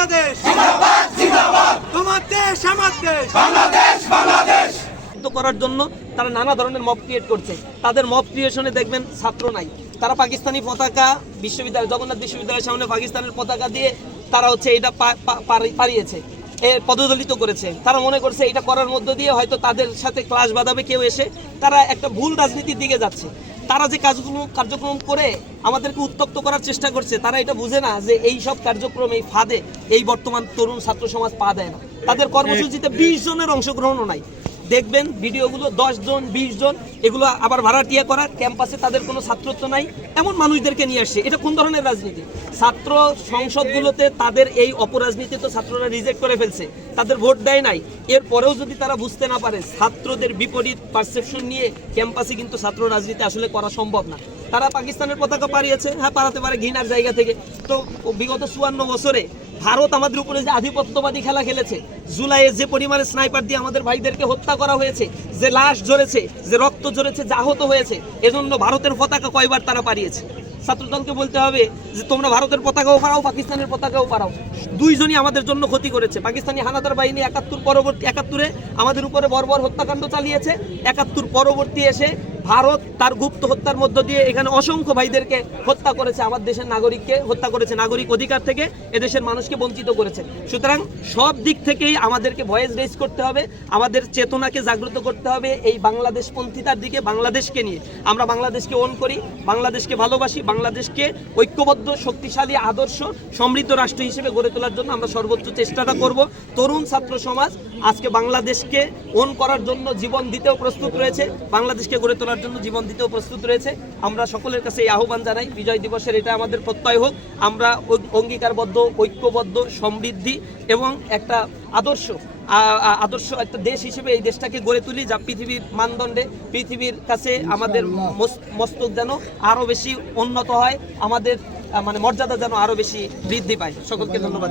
বাংলাদেশ জিন্দাবাদ জিন্দাবাদ, তোমার দেশ আমার দেশ বাংলাদেশ বাংলাদেশ করার জন্য তারা নানা ধরনের মব ক্রিয়েট করছে। তাদের মব ক্রিয়েশনে দেখবেন ছাত্র নাই, তারা পাকিস্তানি পতাকা বিশ্ববিদ্যালয় জগন্নাথ বিশ্ববিদ্যালয়ের সামনে পাকিস্তানের পতাকা দিয়ে তারা হচ্ছে এটা পারিয়েছে, পদদলিত করেছে। তারা মনে করছে এটা করার মধ্য দিয়ে হয়তো তাদের সাথে ক্লাশ বাঁধাবে কেউ এসে, তারা একটা ভুল রাজনীতির দিকে যাচ্ছে। তারা যে কার্যক্রম করে আমাদেরকে উত্তপ্ত করার চেষ্টা করছে, তারা এটা বুঝে না যে এই সব কার্যক্রম এই ফাঁদে এই বর্তমান তরুণ ছাত্র সমাজ পা দেয় না। তাদের কর্মসূচিতে 20 জনের অংশগ্রহণও নাই। দেখবেন ভিডিওগুলো 10 জন 20 জন, এগুলো আবার ভাড়াটিয়া করা, ক্যাম্পাসে তাদের কোনো ছাত্রত্ব নাই, এমন মানুষদেরকে নিয়ে আসছে। এটা কোন ধরনের রাজনীতি? ছাত্র সংসদগুলোতে তাদের এই অপরাজনীতি তো ছাত্ররা রিজেক্ট করে ফেলছে, তাদের ভোট দেয় নাই। এরপরেও যদি তারা বুঝতে না পারে ছাত্রদের বিপরীত পারসেপশন নিয়ে ক্যাম্পাসে কিন্তু ছাত্র রাজনীতি আসলে করা সম্ভব না। তারা পাকিস্তানের পতাকা পাড়িয়েছে, হ্যাঁ পাড়াতে পারে ঘৃণার জায়গা থেকে। তো বিগত 54 বছরে ভারত আমাদের উপরে যে আধিপত্যবাদী খেলা খেলেছে, জুলাইয়ে যে পরিমাণে স্নাইপার দিয়ে আমাদের ভাইদেরকে হত্যা করা হয়েছে, যে লাশ ঝরেছে, যে রক্ত ঝরেছে, যে আহত হয়েছে, এজন্য ভারতের পতাকা কয়বার তারা পাড়িয়েছে। ছাত্রদলকে বলতে হবে যে তোমরা ভারতের পতাকাও পাড়াও, পাকিস্তানের পতাকাও পাড়াও। দুইজনই আমাদের জন্য ক্ষতি করেছে। পাকিস্তানি হানাদার বাহিনী 71 আমাদের উপরে বর্বর হত্যাকাণ্ড চালিয়েছে। 71 পরবর্তী এসে ভারত তার গুপ্ত হত্যার মধ্য দিয়ে এখানে অসংখ্য ভাইদেরকে হত্যা করেছে, আমার দেশের নাগরিককে হত্যা করেছে, নাগরিক অধিকার থেকে এদেশের মানুষকে বঞ্চিত করেছে। সুতরাং সব দিক থেকেই আমাদেরকে ভয়েস রেজ করতে হবে, আমাদের চেতনাকে জাগ্রত করতে হবে এই বাংলাদেশ পন্থিতার দিকে। বাংলাদেশকে নিয়ে আমরা বাংলাদেশকে ওন করি, বাংলাদেশকে ভালোবাসি, বাংলাদেশকে ঐক্যবদ্ধ শক্তিশালী আদর্শ সমৃদ্ধ রাষ্ট্র হিসেবে গড়ে তোলার জন্য আমরা সর্বোচ্চ চেষ্টাটা করব। তরুণ ছাত্র সমাজ আজকে বাংলাদেশকে ওন করার জন্য জীবন দিতেও প্রস্তুত রয়েছে, বাংলাদেশকে গড়ে তোলার জন্য জীবন দিতেও প্রস্তুত রয়েছে। আমরা সকলের কাছে এই আহ্বান জানাই, বিজয় দিবসের এটা আমাদের প্রত্যয় হোক, আমরা অঙ্গীকারবদ্ধ, ঐক্যবদ্ধ, সমৃদ্ধি এবং একটা আদর্শ একটা দেশ হিসেবে এই দেশটাকে গড়ে তুলি, যা পৃথিবীর মানদণ্ডে, পৃথিবীর কাছে আমাদের মস্তক যেন আরো বেশি উন্নত হয়, আমাদের মর্যাদা যেন আরো বেশি বৃদ্ধি পায়। সকলকে ধন্যবাদ।